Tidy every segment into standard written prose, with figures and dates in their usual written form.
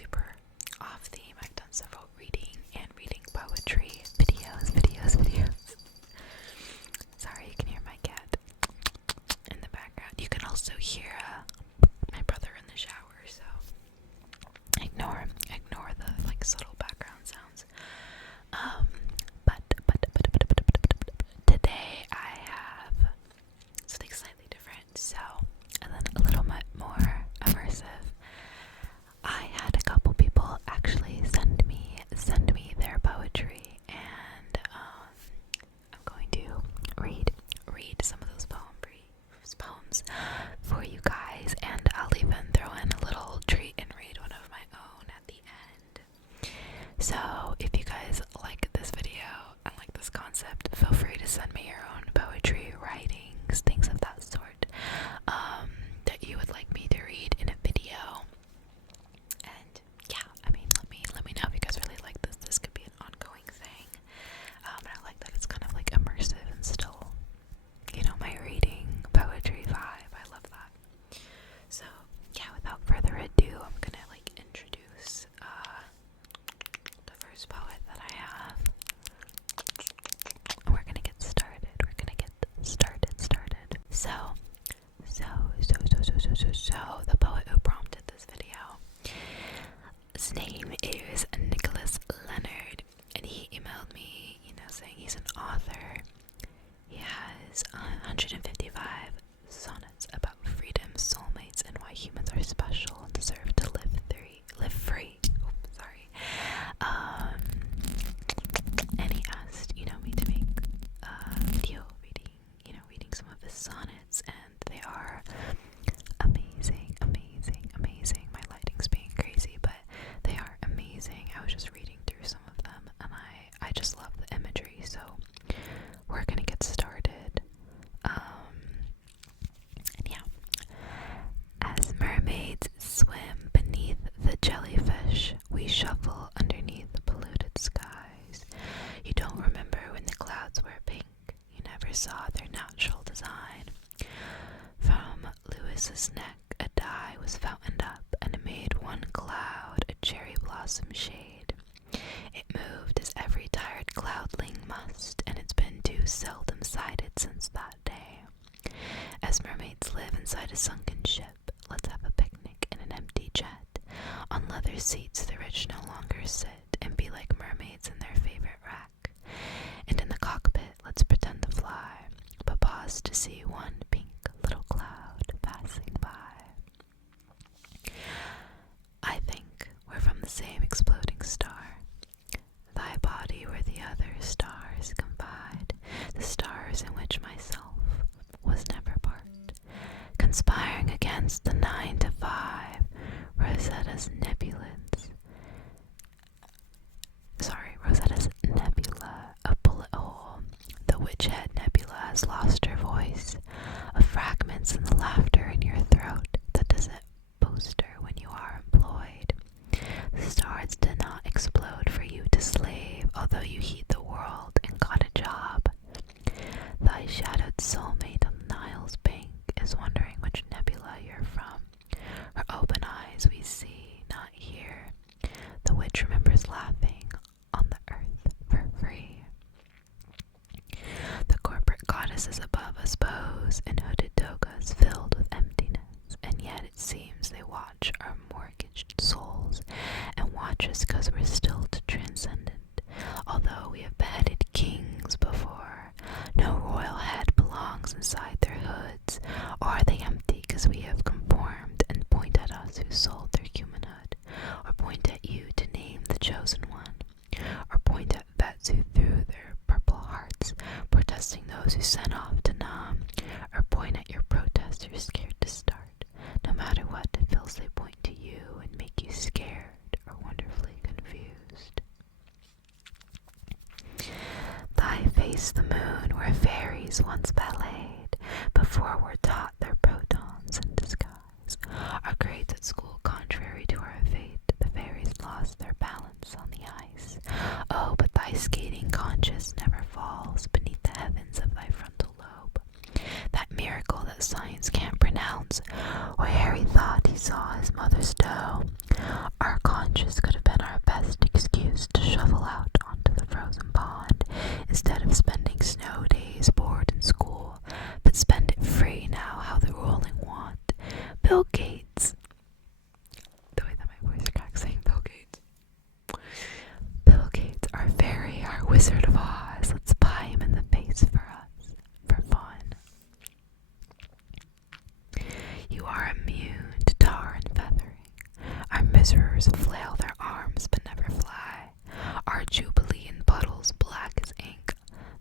super off theme. I've done several reading poetry videos. Sorry, you can hear my cat in the background. You can also hear my brother in the shower, so ignore the like subtle background sounds. But today I have something slightly different, so and then a little bit more immersive. I had a couple people actually send me their poetry, and I'm going to read some of those poems for you guys, and I'll even throw in a little treat and read one of my own at the end. So if you guys like this video and like this concept, feel free to send me your own poetry, writings, things of that sort, that you would like me to read in a video. And yeah, I mean, let me know if you guys really like this. This could be an ongoing thing. And I like that it's kind of like immersive and still, you know, my reading poetry vibe. I love that. So yeah, without further ado, I'm gonna like introduce the first poet that I have. And we're gonna get started. So the poet who prompted this video, his name is Nicholas Leonard, and he emailed me, saying he's an author. He has 155 sonnets about freedom, soulmates, and why humans are special and deserve to live free. And he asked, me to make a video reading some of his sonnets, and they are amazing. My lighting's being crazy, but they are amazing. I was just reading through some of them, and I just love the imagery, so we're gonna get started. And yeah. As mermaids swim beneath the jellyfish, we shuffle underneath the polluted skies. You don't remember when the clouds were pink. You never saw their natural design. From Lewis's neck, a dye was fountained up, and it made one cloud a cherry blossom shade. It moved as every tired cloudling must, and it's been too seldom sighted since that day. As mermaids live inside a sunken ship, let's have a picnic in an empty jet. On leather seats the rich no longer sit, and be like mermaids in their favorite rack. And in the cockpit, let's pretend to fly, but pause to see one pink little cloud passing by. I think we're from the same exploding star. Thy body where the other stars confide, the stars in which myself was never part. Conspiring against the 9 to 5, Rosetta's nebula, a bullet hole. The witch-head nebula has lost her voice, of fragments in the laughter in your throat that doesn't poster when you are employed. The stars did not explode for you to slave, although you heat the world and got a job. Thy shadowed soulmate on Nile's bank is wondering which nebula you're from. Her open eyes we see, not hear. The witch remembers laughing on the earth for free. The corporate goddesses above us pose in hooded togas filled with emptiness, and yet it seems they watch our mortgaged souls, and watch us 'cause we're still too transcendent, although we have beheaded kings before. No royal head belongs inside their hoods, or are they empty 'cause we have conformed, and point at us who sold their humanhood, or point at you to name the chosen one, or point at vets who threw their purple hearts, protesting those who sent off to numb, or point at your protest you're scared to start. No matter what, it feels they point to you and make you scared or wonderfully confused. Thy face the moon where fairies once ballet, before we're taught their protons in disguise. Our grades at school contrary to our fate, the fairies lost their balance on the ice. Oh, but thy skating conscience never falls beneath the heavens of thy frontal lobe. That miracle that science can't pronounce, where Harry thought he saw his mother's toe. Our conscience lunches could have been our best excuse to shovel out onto the frozen pond instead of spending snow days bored in school, but spend it free now how the ruling want. Bill Gates. The way that my voice cracks saying Bill Gates. Bill Gates, our Wizard of Oz. Let's pie him in the face for us, for fun. You are immune to tar and feathering. Our miserers flail their arms but never fly. Our jubilee in puddles black as ink,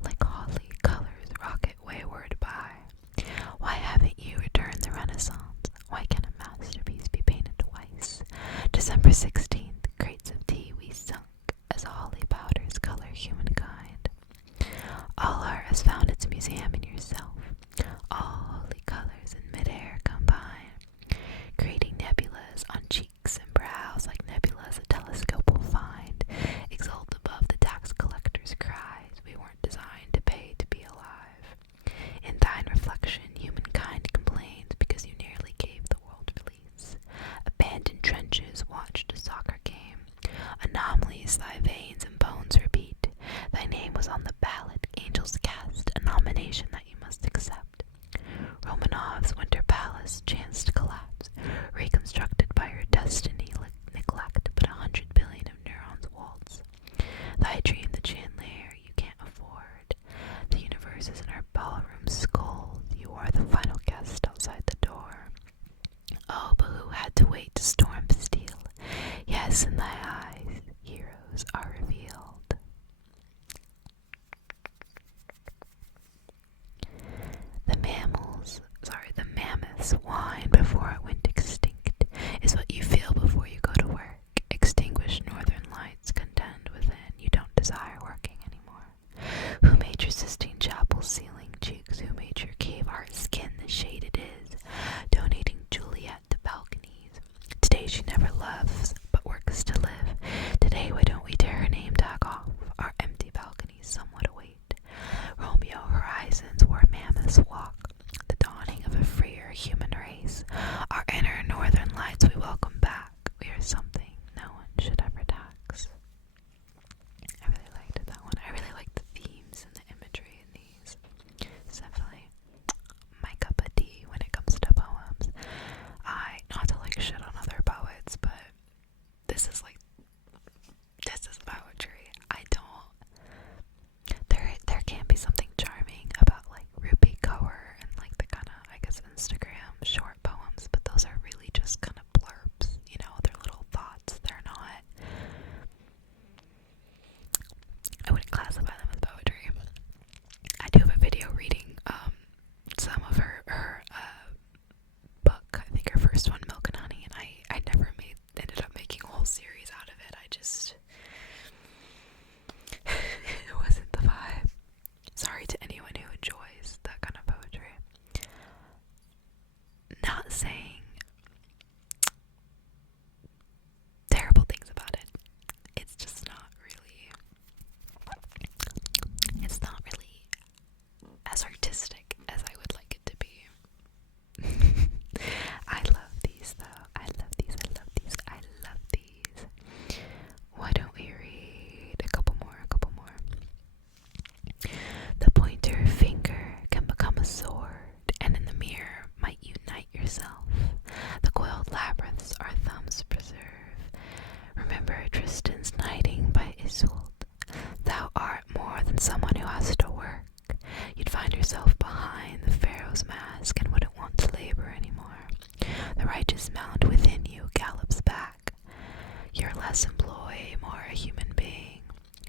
like holly colors rocket wayward by. Why haven't you returned the Renaissance? Why can't a masterpiece be painted twice? December 16th, crates of tea we sunk as holly powders color humankind. All art has found its museum in yourself. All holy colors in midair combine, creating nebulas on cheeks and brows like nebulas a telescope will find. Exult above the tax collector's cries. We weren't designed to pay to be alive. In thine reflection, humankind complains because you nearly gave the world release. Abandoned trenches watched a soccer game. Anomalies thy veins and bones repeat. Thy name was on the ballot. Angels cast a nomination that you must accept. Romanov's winter palace chanced to collapse, reconstructed by your destiny, neglect, but 100 billion of neurons waltz. Thy dream the chandelier you can't afford. The universe is in our ballroom scold. You are the final guest outside the door. Oh, but who had to wait to storm steel? Yes, in thy eyes, heroes are revealed. The mammoths whine before it went extinct, is what you feel before you go to work. Extinguished northern lights contend within, you don't desire working anymore. Who made your Sistine Chapel ceiling cheeks? Who made your cave art skin the shade it is? Donating Juliet to balconies. Today she never loves, but works to live. Today why don't we tear her name tag off? Our empty balconies somewhat await. Romeo horizons where mammoths walk. The dawning of a freer human race. Our inner northern lights we welcome back. We are something no one should ever tax. I really liked that one. I really liked the themes and the imagery in these. It's definitely my cup of tea when it comes to poems. Not to like shit on other poets, but this is poetry. There can be something charming about like Rupi Kaur and like the kind of, I guess, Instagram short poems, but those are really just kind of blurbs, you know, they're little thoughts. They're not, I wouldn't classify them as poetry. I do have a video reading some of her book. I think her first one, Milk and Honey, and I never ended up making a whole series out of it. I just it wasn't the vibe. Sorry to anyone who enjoys that kind of poetry. Not saying terrible things about it. It's just not really as artistic as I would like it to be. I love these though. I love these. Why don't we read a couple more? The pointer finger can become a sword, and in the mirror might unite yourself. The coiled labyrinths our thumbs preserve. Remember Tristan's knighting by Isolde. Thou art more than someone who has to work. You'd find yourself behind the Pharaoh's mask and wouldn't want to labor anymore. The righteous mount within you gallops back. You're less employee, more a human being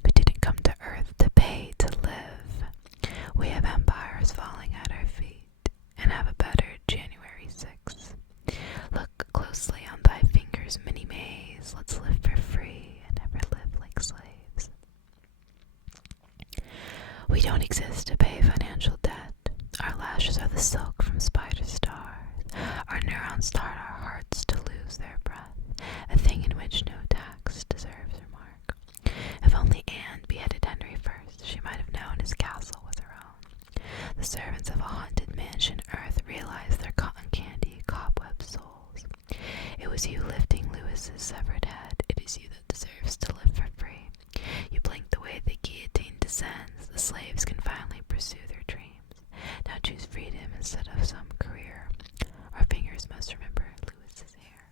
who didn't come to earth to pay to live. We have empires falling at our feet and have a better January 6th. Look closely on thy fingers, mini maze. Let's live for free and never live like slaves. We don't exist to pay financial debt. Our lashes are the silk from spider stars. Our neurons start our hearts to lose their breath, a thing in which no tax deserves remark. If only Anne beheaded Henry first, she might have known his castle was her own. The servants of a haunted mansion earth realized their cotton candy cobweb souls. It was you lifting Lewis's severed head. It is you this ends, the slaves can finally pursue their dreams. Now choose freedom instead of some career. Our fingers must remember Lewis's hair.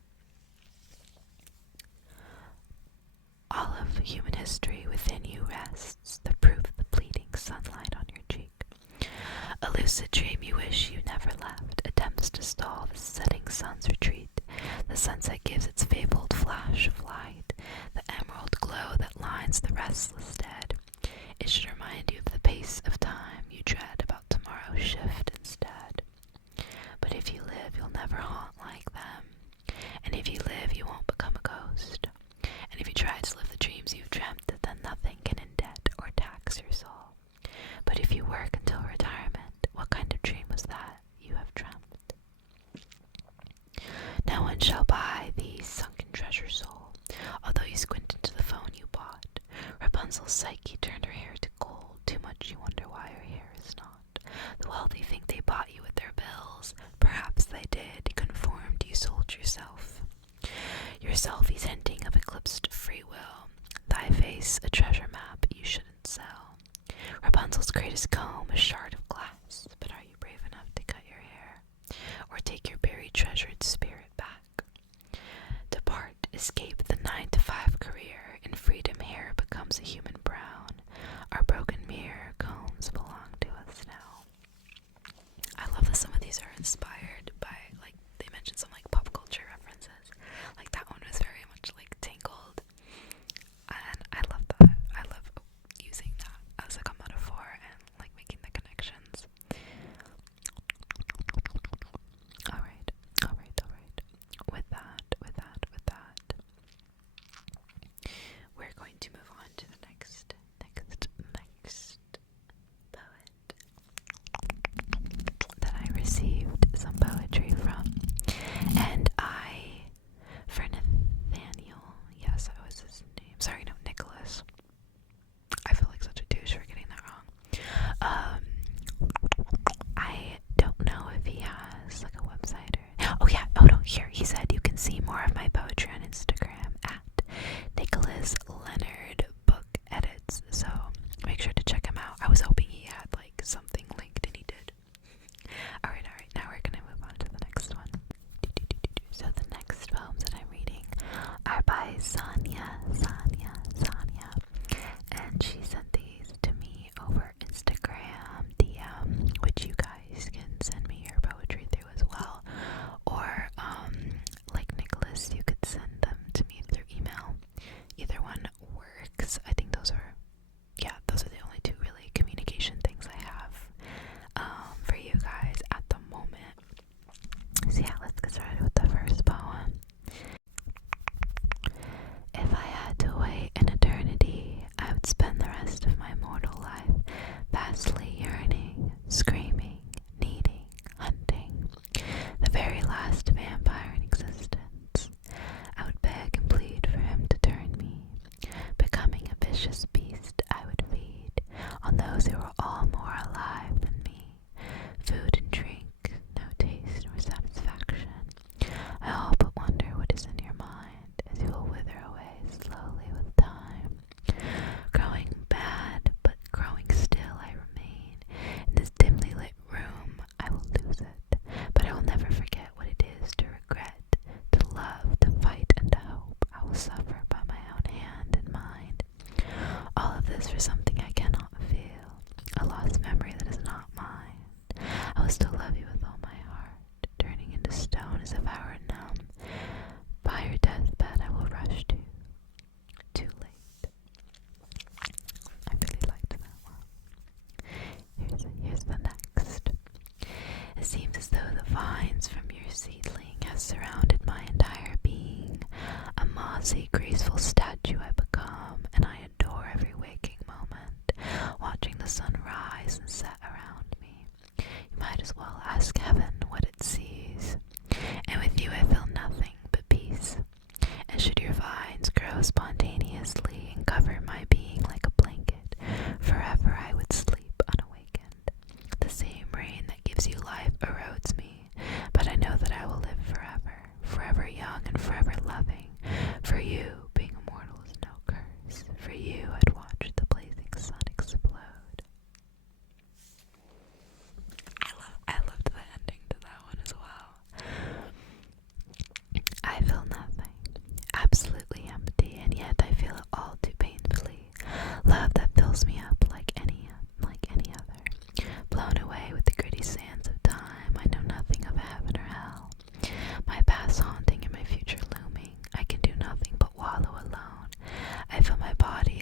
All of human history within you rests, the proof of the bleeding sunlight on your cheek. A lucid dream you wish you never left attempts to stall the setting sun's retreat. The sunset gives its fabled flash of light, the emerald glow that lines the restless dead. It should remind you of the pace of time you dread about tomorrow's shift instead. But if you live, you'll never haunt like them. And if you live, you won't become a ghost. And if you try to live the dreams you've dreamt, then nothing can indent or tax your soul. But if you work until retirement, what kind of dream was that you have dreamt? No one shall buy thee sunken treasure soul, although you squint into the phone you bought. Rapunzel's Psyche turned her hair to gold, too much you wonder why her hair is not. The wealthy think they bought you with their bills, perhaps they did, conformed, you sold yourself. Your selfie's hinting of eclipsed free will, thy face a treasure map you shouldn't sell. Rapunzel's greatest comb, a shard of glass, but are you brave enough to cut your hair, or take your buried treasured spirit back? Depart, escape the 9-to-5 career, in freedom hair becomes a human brown. Our broken mirror combs belong to us now. I love that some of these are inspired by, like, they mentioned some, like, pop culture references. Like, that one was very much, like, Tangled. And I love that. I love using that as, like, a metaphor and, like, making the connections. Alright. With that, we're going to move on to the next poet that I received some poetry from. And for Nathaniel, yes, that was his name. Sorry, no, Nicholas. I feel like such a douche for getting that wrong. I don't know if he has, like, a website or... Oh, yeah. Oh, no, here. He said you can see more of my poetry on Instagram at Nicholas Leonard Book Edits. So make sure to check him out. I was hoping he had, like, something linked, and he did. Alright. Now we're gonna move on to the next one. So the next poems that I'm reading are by Sonia. And she sent these to me over Instagram DM, which you guys can send me your poetry through as well. Or, like Nicholas, you could send them to me through email. Either one works. I think those are the only two really communication things I have for you guys at the moment. So yeah, let's get started with the first poem. If I had to wait an eternity, I would spend the rest of my mortal life vastly yearning, screaming, needing, hunting, the very last vampire in existence. I would beg and plead for him to turn me, becoming a vicious beast I would feed on those who were all more alive than me. Food and drink, no taste nor satisfaction. I all but wonder what is in your mind as you will wither away slowly with time. Growing bad, but growing still I remain. In this dimly lit room I will lose it, but I will never forget what it is to regret, to love, to fight, and to hope. I will suffer by my own hand and mind. All of this for something I cannot feel, a lost memory that is not mine. I will still love you with all my heart, turning into stone as if I were numb. By your deathbed I will rush to, too late. I really liked that one. Here's the next. It seems as though the vines from your seedling have surrounded my entire being. A mossy, graceful statue I become, and I adore every waking moment, watching the sun rise and set around me. You might as well ask heaven what it sees. And with you I feel nothing but peace. And should your vines grow spontaneously and cover my being like a blanket, forever I would sleep unawakened. The same rain that gives you life erodes me, but I know that I will live forever, forever young and forever loving. For you, being immortal is no curse. For you, I'd watch the blazing sun explode.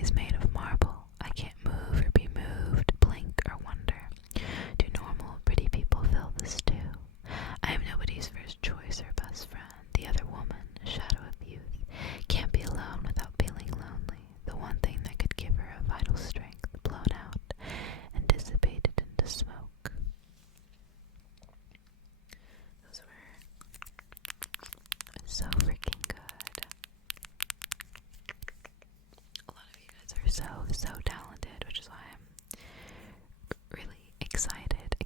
is made of marble. I can't move or be moved, blink or wonder. Do normal, pretty people fill this too? I am nobody's first choice or best friend. The other woman, a shadow of youth, can't be alone without feeling lonely. The one thing that could give her a vital strength, blown out and dissipated into smoke. Those were so freaking good. A lot of you guys are so talented, which is why I'm really excited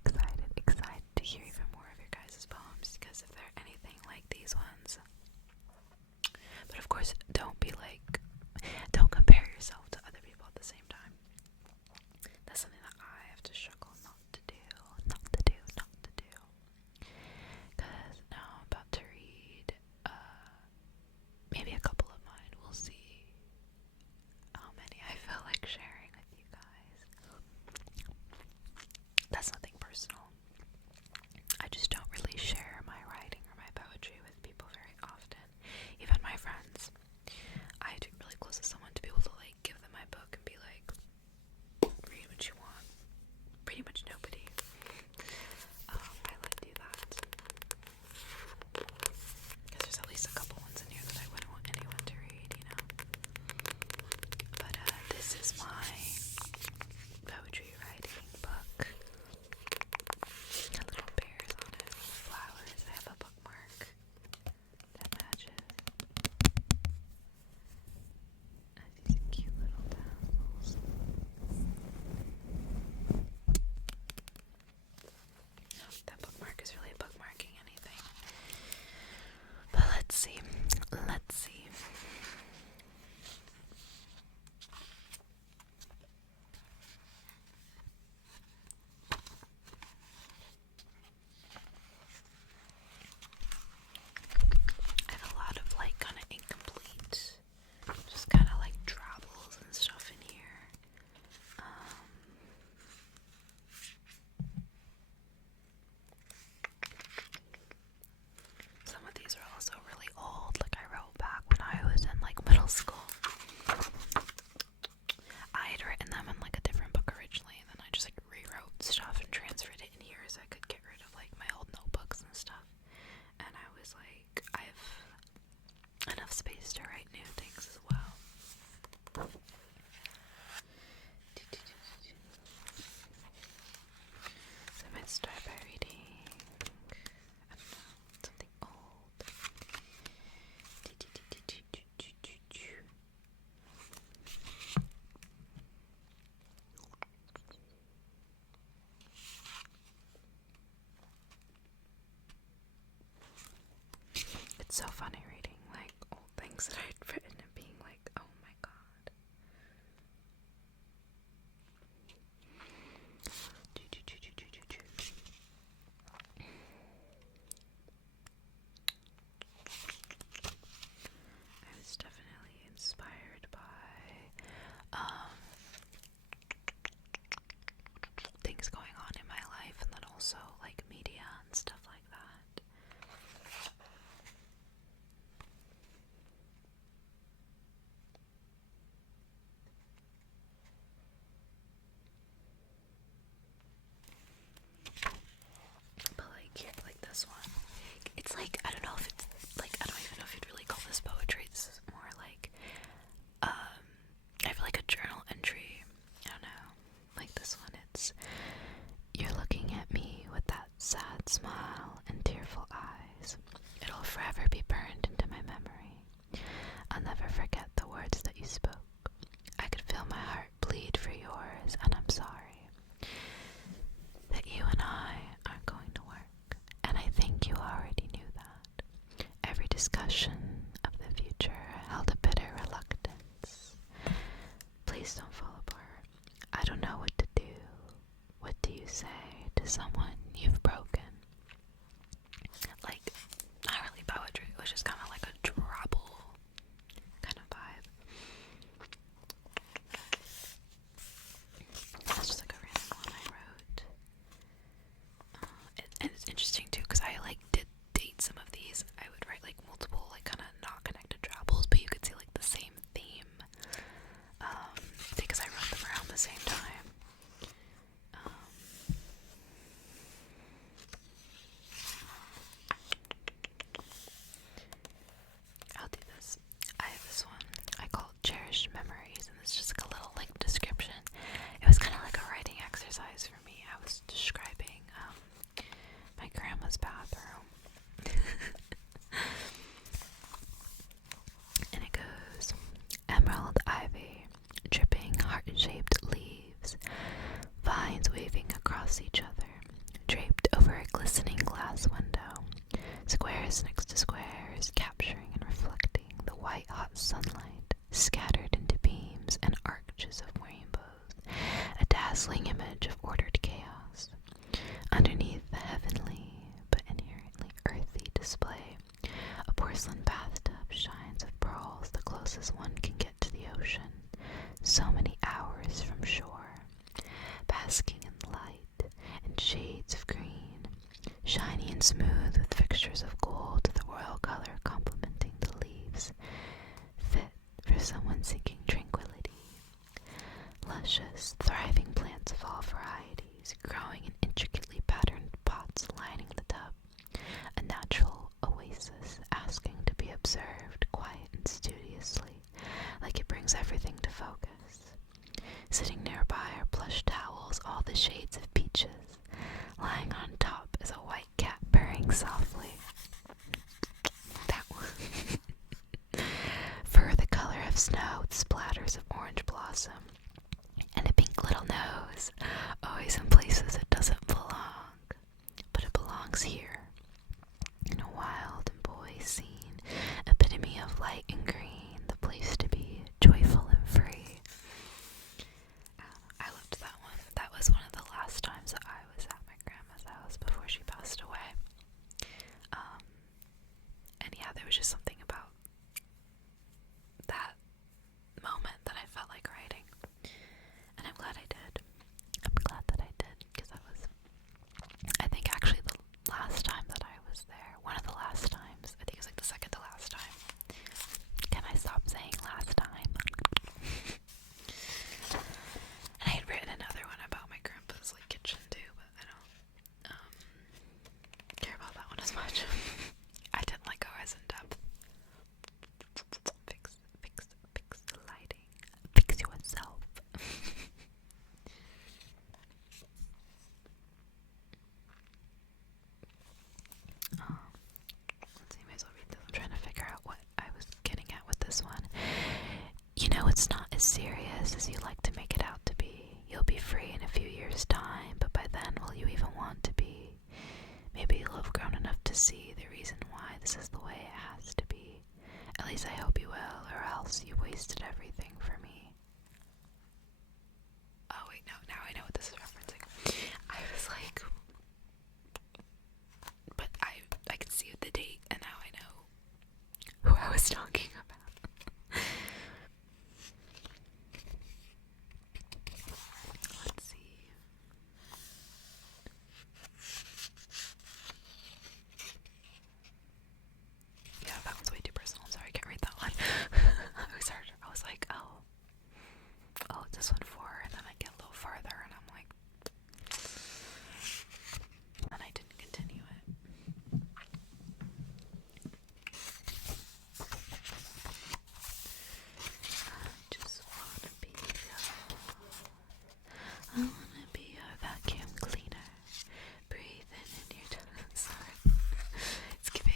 to hear even more of your guys' poems, because if they're anything like these ones. But of course, don't compare yourself to other people at the same time. That's something that I have to struggle not to do. Because now I'm about to read maybe a couple of mine. We'll see how many I feel like sharing with you guys. That's nothing personal. I just don't really share my writing or my poetry with people very often. Even my friends. I have to get really close to someone to be able to like give them my book and be like, read what you want. Pretty much nobody. I let do that. Because there's at least a couple ones in here that I wouldn't want anyone to read, you know. But this is my poetry writing book. Got little bears on it, flowers. I have a bookmark that matches. I have these cute little tassels. That bookmark is really bookmarking anything. But let's see. I have a lot of like kind of incomplete, just kind of like travels and stuff in here. Some of these are also really old, like I wrote back when I was in like middle school. I had written them in like a different book originally, and then I just like rewrote stuff and transferred it in here so I could get rid of like my old notebooks and stuff. And I was like, I have enough space to write new things as well. So I might start by reading, I don't know, something old. It's so funny reading like old things that I'd written and being like, oh my god. I was definitely inspired by things going on in my life, and then also like media and stuff like that. emerald ivy, dripping heart-shaped leaves, vines waving across each other, draped over a glistening glass window, squares next to squares, capturing and reflecting the white-hot sunlight, scattered into beams and arches of rainbows, a dazzling image of ordered chaos. Underneath the heavenly but inherently earthy display, a porcelain bathtub shines of pearls the closest one can get to the ocean, so many hours from shore, basking in the light and shades of green, shiny and smooth with fixtures of gold, the royal color complementing the leaves, fit for someone seeking tranquility. Luscious, thriving plants of all varieties, growing in intricately patterned pots lining the tub, a natural oasis asking to be observed quiet and studiously, like it brings everything to focus. Sitting nearby are plush towels, all the shades of peaches. Lying on top is a white cat purring softly. That one. Fur the color of snow with splatters of orange blossom, and a pink little nose, always in places it doesn't belong, but it belongs here, in a wild and boy scene, epitome of light and green, the place to be, joyful and free. I loved that one. That was one of the last times that I was at my grandma's house before she passed away. And yeah, there was just something about that moment that I felt like writing. And I'm glad I did. I'm glad that I did, because I think actually the last time that I was there, one of the last times, I think it was like the second to last time. Can I stop saying last time? And I had written another one about my grandpa's like kitchen too, but I don't care about that one as much. I didn't like go as in depth. Fix the lighting. Fix yourself. Let's see, may as well read this. I'm trying to figure out what I was getting at with this one. You know, it's not as serious as you like to make it out to be. You'll be free in a few years' time, but by then, will you even want to be? Maybe you'll have grown enough to see the reason why this is the way it has to be. At least I hope you will, or else you wasted everything for me. Oh wait, no, now I know what this is referencing. I was like, but I could see the date, and now I know who I was talking about. Let's see. Yeah, that one's way too personal. I'm sorry, I can't read that one. I was like, oh, it's this one for her, and then I get a little farther, and I'm like, and I didn't continue it. I wanna be your vacuum cleaner. Breathe in your tongue. Sorry. It's giving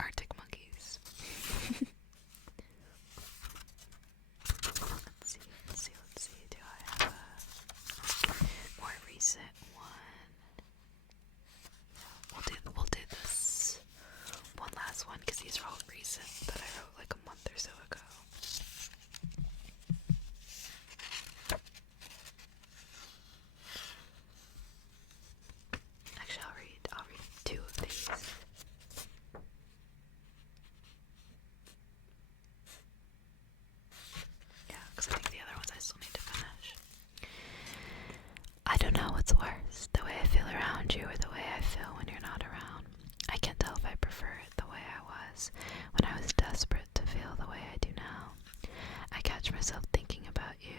Arctic Monkeys. Let's see. Do I have a more recent one? We'll do this one last one, because these are all recent that I wrote like a month or so ago. Actually, I'll read two of these. Yeah, because I think the other ones I still need to finish. I don't know what's worse, the way I feel around you or the way I feel when you're not around. I can't tell if I prefer it the way I was when I was desperate to feel the way I do now. I catch myself thinking about you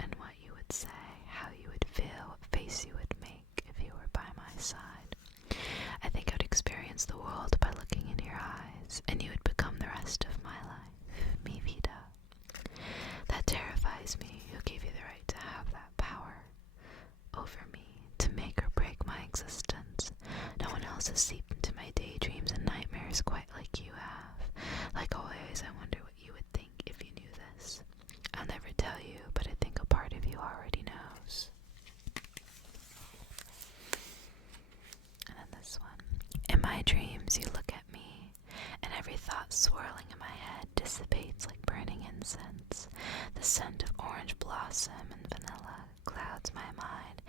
and what you would say, how you would feel, what face you would make if you were by my side. I think I'd experience the world by looking in your eyes, and you would become the rest of my life, mi vida. That terrifies me. Who gave you the right to have that power over me, to make or break my existence? No one else has seeped into my daydreams and nightmares quite like you have. Like always, I wonder what you would think if you knew this. nonsense. The scent of orange blossom and vanilla clouds my mind,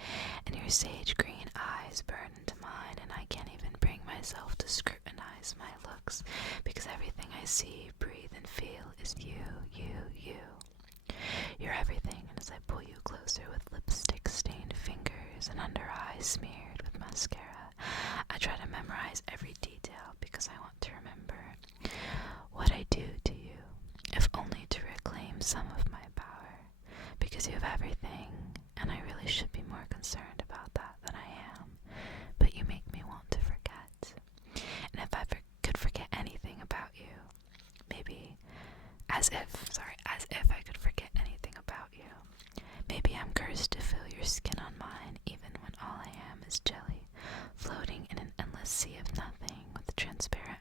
and your sage green eyes burn into mine, and I can't even bring myself to scrutinize my looks, because everything I see, breathe, and feel is you, you, you. You're everything, and as I pull you closer with lipstick-stained fingers and under eyes smeared with mascara, I try to memorize every detail because I want to remember what I do to you, if only to reclaim some of my power, because you have everything, and I really should be more concerned about that than I am, but you make me want to forget. And if I could forget anything about you, maybe as if I could forget anything about you, maybe I'm cursed to feel your skin on mine, even when all I am is jelly, floating in an endless sea of nothing, with transparent